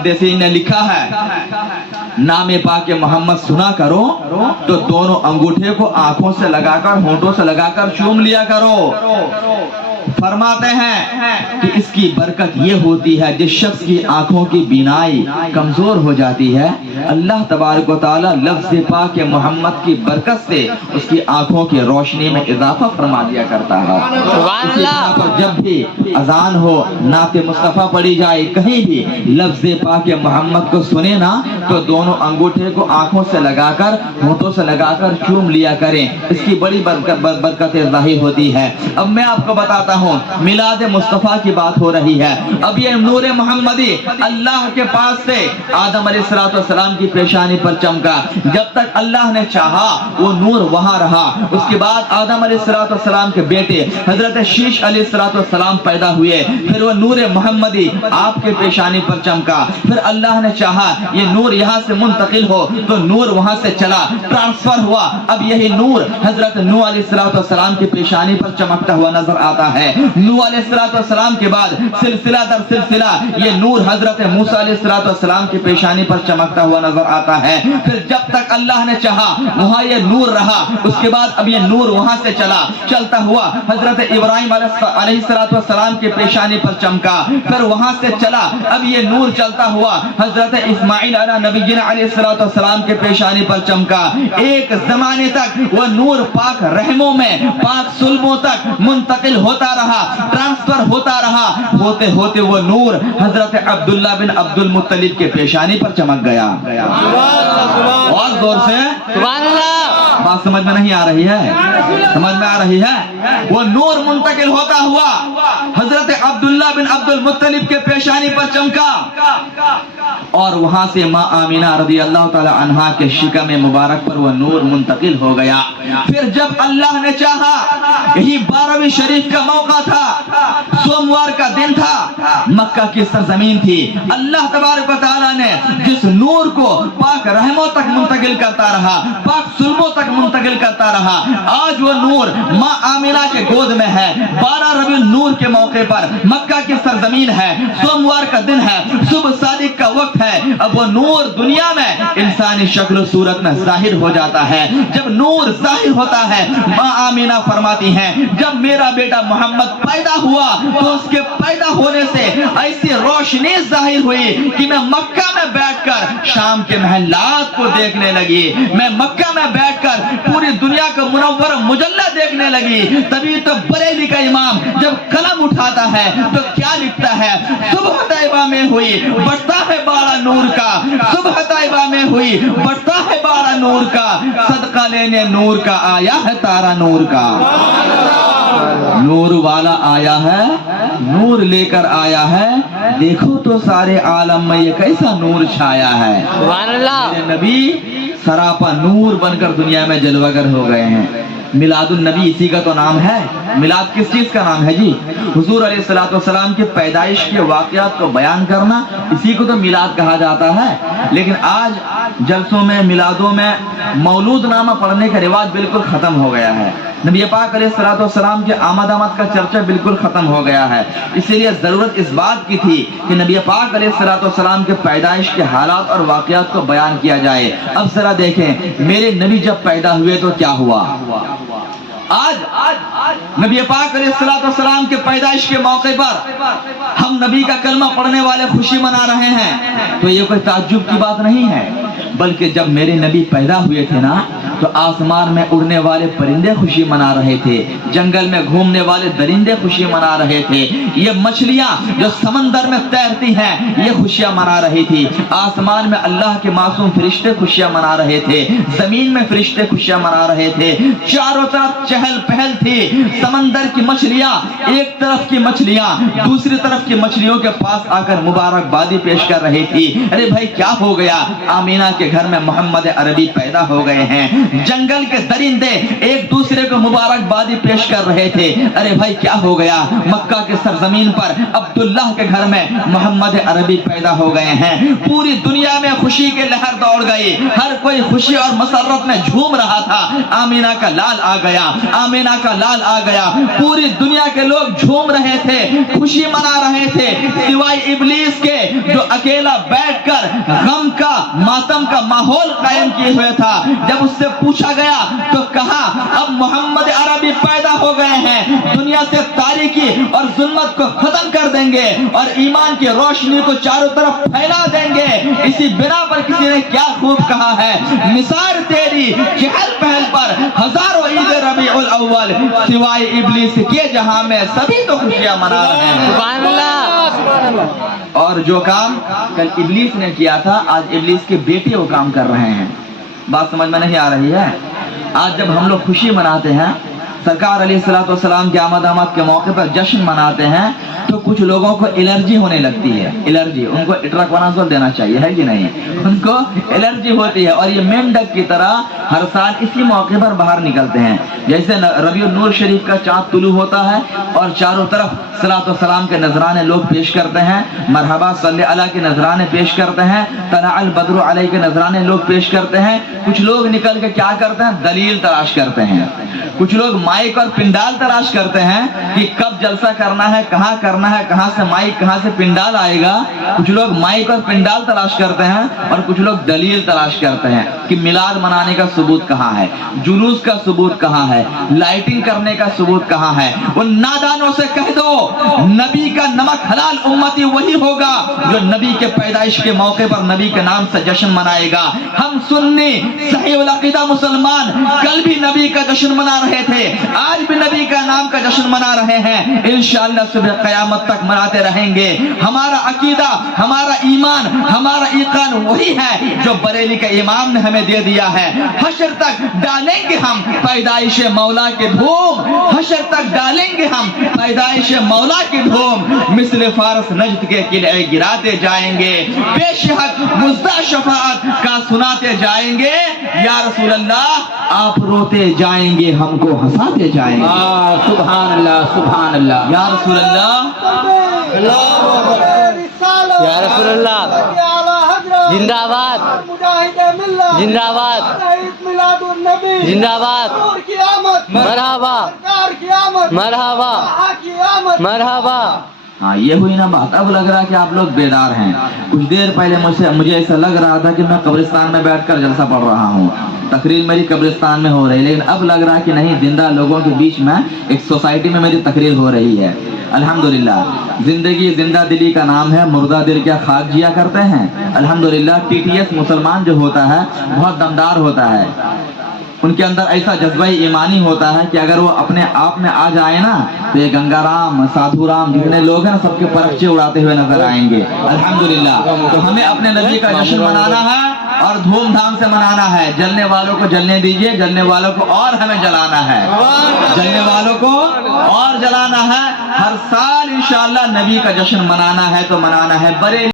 मुहद्दिसीन ने लिखा है, नाम पाक मोहम्मद सुना करो तो दोनों अंगूठे को आंखों से लगाकर होंठों से लगाकर चूम लिया करो। फरमाते हैं कि इसकी बरकत ये होती है, जिस शख्स की आंखों की बीनाई कमजोर हो जाती है, अल्लाह तबारक व तआला लफ्ज़ पाक मोहम्मद की बरकत से उसकी आंखों की रोशनी में इजाफा फरमा दिया करता है। इसी तरह पर जब भी अजान हो, नाते मुस्तफ़ा पढ़ी जाए, कहीं भी लफ्ज़ पाक मोहम्मद को सुने ना तो दोनों अंगूठे को आंखों से लगाकर होंठों से लगाकर चूम लिया करें। इसकी बड़ी बरकतें ज़ाहिर होती है। अब मैं आपको बताता हूँ, मिलाद मुस्तफ़ा की बात हो रही है। अब ये नूर मोहम्मदी अल्लाह के पास से आदम अलैहिस्सलाम की पेशानी पर चमका। जब तक अल्लाह ने चाहा वो नूर वहां रहा। उसके बाद आदम अलैहिस्सलाम के बेटे हजरत शीश अलैहिस्सलाम पैदा हुए। फिर वो नूर मोहम्मदी आपके पेशानी पर चमका। फिर अल्लाह ने चाहा ये नूर यहाँ से मुंतकिल हो तो नूर वहां से चला, ट्रांसफर हुआ। अब यही नूर हजरत नूह अलैहिस्सलाम की पेशानी पर चमकता हुआ नजर आता है। नूह अलैहिस्सलाम के बाद सिलसिला दर सिलसिला ये नूर हजरत मूसा अलैहिस्सलाम की पेशानी पर चमकता हुआ नजर आता है। फिर जब तक अल्लाह ने चाहा वहां ये नूर रहा। उसके बाद अब ये नूर वहां से चलता हुआ हजरत इब्राहिम अलैहिस्सलाम की पेशानी पर चमका। फिर वहां से चला, अब ये नूर चलता हुआ हजरत इस्माइल नबीना अलैहिस्सलाम के पेशानी पर चमका। एक जमाने तक वह नूर पाक रहमों में, पाक सुल्बों तक मुंतकिल होता रहा, ट्रांसफर होता रहा। होते होते वो नूर हजरत अब्दुल्ला बिन अब्दुल मुत्तलिब के पेशानी पर चमक गया। और जोर से सुभान अल्लाह। बात समझ में नहीं आ रही है? समझ में आ रही है? वो नूर मुंतकिल होता हुआ हजरत अब्दुल्ला बिन अब्दुल मुत्तलिब के पेशानी पर चमका और वहां से माँ आमीना रज़ी अल्लाह ताला अन्हा के शिकम मुबारक पर वह नूर मुंतकिल हो गया। फिर जब अल्लाह ने चाहा, यही 12वीं शरीफ का मौका था, सोमवार का दिन था, मक्का की सरजमीन थी। अल्लाह तबारक व तआला ने जिस नूर को पाक रहमों तक मुंतकिल करता रहा, पाक सुल्बों तक मुंतकिल करता रहा, आज वो नूर माँ आमीना के गोद में है। 12 रबी नूर के मौके पर मक्का की सरजमीन है, सोमवार का दिन है, सुबह सादिक का वक्त है। अब वो नूर दुनिया में इंसानी शक्ल सूरत में जाहिर हो जाता है। जब नूर जाहिर होता है, माँ आमीना फरमाती हैं, जब मेरा बेटा मोहम्मद पैदा हुआ तो उसके पैदा होने से ऐसी रोशनी जाहिर हुई कि मैं मक्का में बैठकर शाम के महलात को देखने लगी। मैं मक्का में बैठकर पूरी दुनिया का मुनव्वर मुजल्ला देखने लगी। तभी तो बरेली का इमाम जब कलम उठाता है तो क्या लिखता है? सुबह तैयबा में हुई बढ़ता है बाड़ा नूर का, सुबह तैयबा में हुई बढ़ता है बाड़ा नूर का, सदका लेने नूर का आया है तारा नूर का। नूर वाला आया है, नूर लेकर आया है, देखो तो सारे आलम में ये कैसा नूर छाया है। मेरे नबी सरापा नूर बनकर दुनिया में जलवागर हो गए हैं। मिलादुन नबी इसी का तो नाम है। मिलाद किस चीज का नाम है जी? हुजूर अलैहिस्सलाम की पैदाइश के वाक़यात को बयान करना, इसी को तो मिलाद कहा जाता है। लेकिन आज जलसों में, मिलादों में मौलूद नामा पढ़ने का रिवाज बिल्कुल खत्म हो गया है। नबी पाक अलैहिस्सलाम के आमद का चर्चा बिल्कुल खत्म हो गया है। इसीलिए जरूरत इस बात की थी कि नबी पाक अलैहिस्सलाम के पैदाइश के हालात और वाक़यात को बयान किया जाए। अब जरा देखें, मेरे नबी जब पैदा हुए तो क्या हुआ? आज नबी पाक अलैहिस्सलाम के पैदाइश के मौके पर हम नबी का कलमा पढ़ने वाले खुशी मना रहे हैं, तो ये कोई ताज्जुब की बात नहीं है। बल्कि जब मेरे नबी पैदा हुए थे ना, तो आसमान में उड़ने वाले परिंदे खुशी मना रहे थे, जंगल में घूमने वाले दरिंदे खुशी मना रहे थे, ये मछलियां जो समंदर में तैरती हैं ये खुशियां मना रही थी, आसमान में अल्लाह के मासूम फरिश्ते खुशियां मना रहे थे, जमीन में फरिश्ते खुशियां मना रहे थे, चारों तरफ चहल पहल थी। समंदर की मछलियां, एक तरफ की मछलियां दूसरी तरफ की मछलियों के पास आकर मुबारकबादी पेश कर रही थी। अरे भाई क्या हो गया? आमीना के घर में मोहम्मद अरबी पैदा हो गए हैं। जंगल के दरिंदे एक दूसरे को मुबारकबादी पेश कर रहे थे। अरे भाई क्या हो गया? मक्का के सरजमीन पर अब्दुल्लाह के घर में मोहम्मद अरबी पैदा हो गए हैं। पूरी दुनिया में खुशी की लहर दौड़ गई, हर कोई खुशी और मसरत में झूम रहा था। आमीना का लाल आ गया, आमीना का लाल आ गया। पूरी दुनिया के लोग झूम रहे थे, खुशी मना रहे थे, सिवाय इब्लीस के जो अकेला बैठकर गम का मातम का माहौल कायम किए हुए था। जब उससे पूछा गया तो कहा अब मोहम्मद अरबी पैदा हो गए हैं, दुनिया से तारीकी और जुल्मत को खत्म कर देंगे और ईमान की रोशनी को चारों तरफ फैला देंगे। इसी बिना पर किसी ने क्या खूब कहा है, निसार तेरी चहल पहल पर हजारों ईद रबीउल अव्वल, सिवाय इब्लीस के जहां में सभी तो खुशियां मना रहे हैं। सुभान अल्लाह। और जो काम कल इब्लीस ने किया था, आज इब्लीस के बेटे वो काम कर रहे हैं। बात समझ में नहीं आ रही है? आज जब हम लोग खुशी मनाते हैं, सरकार अलैहिस्सलातु वस्सलाम के आमद के मौके पर जश्न मनाते हैं, तो कुछ लोगों को एलर्जी होने लगती है। एलर्जी, उनको इट्राकोनाज़ोल देना चाहिए, है कि नहीं? उनको एलर्जी होती है और ये मेंढक की तरह हर साल इसी मौके पर बाहर निकलते हैं। जैसे रबीउन नूर शरीफ का चाँद तुलू होता है और चारों तरफ सलातो सलाम के नजराने लोग पेश करते हैं, मरहबा सल्ले अला के नजराने पेश करते हैं, तलअल बद्रु अलैहि के नजराने लोग पेश करते हैं। कुछ लोग निकल के क्या करते हैं, दलील तलाश करते हैं। कुछ लोग माइक और पिंडाल तलाश करते हैं कि कब जलसा करना है, कहाँ करना है, कहाँ से माइक, कहाँ से पिंडाल आएगा। कुछ लोग माइक और पिंडाल तलाश करते हैं और कुछ लोग दलील तलाश करते हैं कि मिलाद मनाने का सबूत कहाँ है, जुलूस का सबूत कहाँ है, लाइटिंग करने का सबूत कहाँ है। उन नादानों से कह दो, नबी का नमक हलाल उम्मती वही होगा जो नबी के पैदाइश के मौके पर नबी के नाम से जश्न मनाएगा। हम सुन्नी सही उल अकीदा मुसलमान कल भी नबी का जश्न मना रहे थे, आज भी नबी का नाम का जश्न मना रहे हैं, इंशाअल्लाह सुबह क़यामत तक मनाते रहेंगे। हमारा अकीदा, हमारा ईमान, हमारा ईकान वही है जो बरेली के इमाम ने हमें दे दिया है। हशर तक डालेंगे हम पैदाइश मौला के धूम, हशर तक डालेंगे हम पैदाइश मौला की धूम। मिस्र फारस नजद के किले गिराते जाएंगे, बेशहक मुज़्दा शफाअत का सुनाते जाएंगे। या रसूल अल्लाह आप रोते जाएंगे, हमको हंसाते जाएंगे। सुभान अल्लाह, सुभान अल्लाह। या रसूल अल्लाह, या रसूल अल्लाह, जिंदाबाद, जिंदाबाद, जिंदाबाद, मरहबा, मरहबा, मरहबा। हाँ, ये हुई ना बात। अब लग रहा कि आप लोग बेदार हैं। कुछ देर पहले मुझे ऐसा लग रहा था कि मैं कब्रिस्तान में बैठकर जलसा पढ़ रहा हूँ, तकरीर मेरी कब्रिस्तान में हो रही है, लेकिन अब लग रहा कि नहीं, जिंदा लोगों के बीच में एक सोसाइटी में मेरी तकरीर हो रही है। अल्हम्दुलिल्लाह, जिंदगी जिंदा दिली का नाम है, मुर्दा दिल क्या खाक जिया करते हैं। अल्हम्दुलिल्लाह, टीटीएस मुसलमान जो होता है बहुत दमदार होता है। उनके अंदर ऐसा जज्बा ईमानी होता है कि अगर वो अपने आप में आ जाए ना, तो ये गंगाराम, साधुराम जितने लोग हैं ना, सबके परखचे उड़ाते हुए नजर आएंगे। अल्हम्दुलिल्लाह, तो हमें अपने नबी का जश्न मनाना है और धूमधाम से मनाना है। जलने वालों को जलने दीजिए, जलने वालों को और हमें जलाना है, जलने वालों को और जलाना है। हर साल इंशाअल्लाह नबी का जश्न मनाना है तो मनाना है। बड़े